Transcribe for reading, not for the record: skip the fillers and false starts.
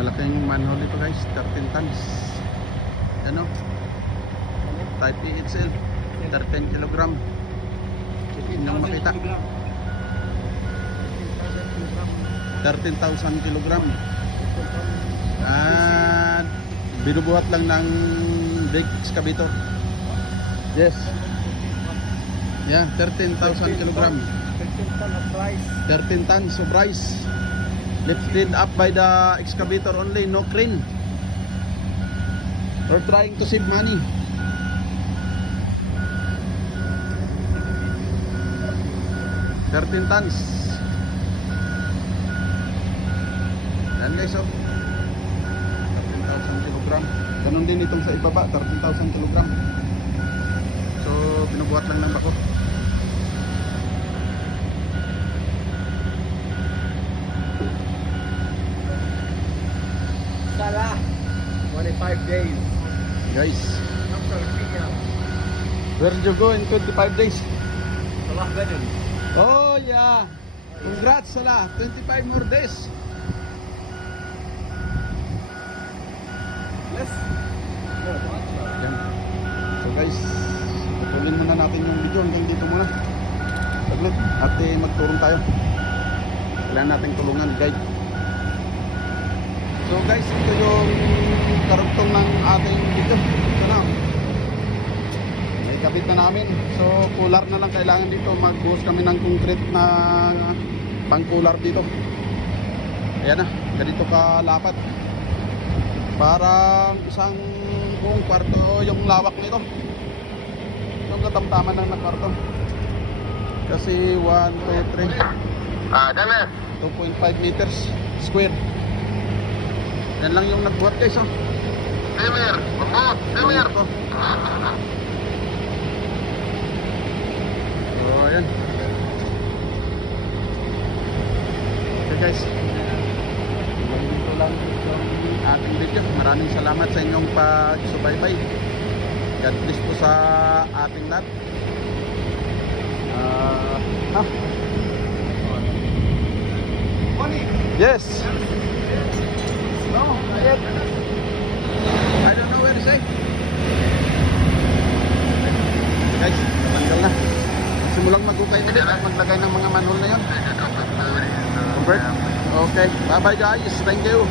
Malaking manhole ito guys, 13 tons. Ano? Type EXL, 13 kilogram. Inyong makita. 13,000 kilogram. At binubuhat lang ng big excavator. Yes. Yeah, 13,000 kilogram. 13 tons of rice. Lifted up by the excavator only, no crane. We're trying to save money. $13 tons. Yan guys, oh. 13,000 kilogram. Ganon din itong sa ibaba, 13,000 kilogram. So, binubuhat lang ng bako. Salah, 25 days. Guys, After Kenya, where did you go in 25 days? Salah Beden. Oh yeah. Congrats Salah, 25 more days. Yes. Yan. So guys, patuloy muna natin yung video hanggang dito muna. Saglit, at magturong tayo. Kailangan natin tulungan, guide. So guys, ito yung karugtong ng ating video. Ito na. May kabit na namin. So kular na lang kailangan dito. Magbuhos kami ng concrete na pang-kular dito. Ayan na, ganito kalapat. Parang isang buong kwarto yung lawak nito. Yung katamtaman ng kwarto. Kasi 1, 2, 3 2.5 meters square. Yan lang yung nagbuhat guys, oh. Demir ko. So ayan. Okay guys, dito lang yung ating video. Maraming salamat sa inyong pagsubaybay. God bless po sa ating lahat. Yes. No, not yet. I don't know where to say. Guys, tanggal na. Simulang magukay ulit at maglagay ng mga manhole na yun. Convert. Okay, bye bye guys. Thank you.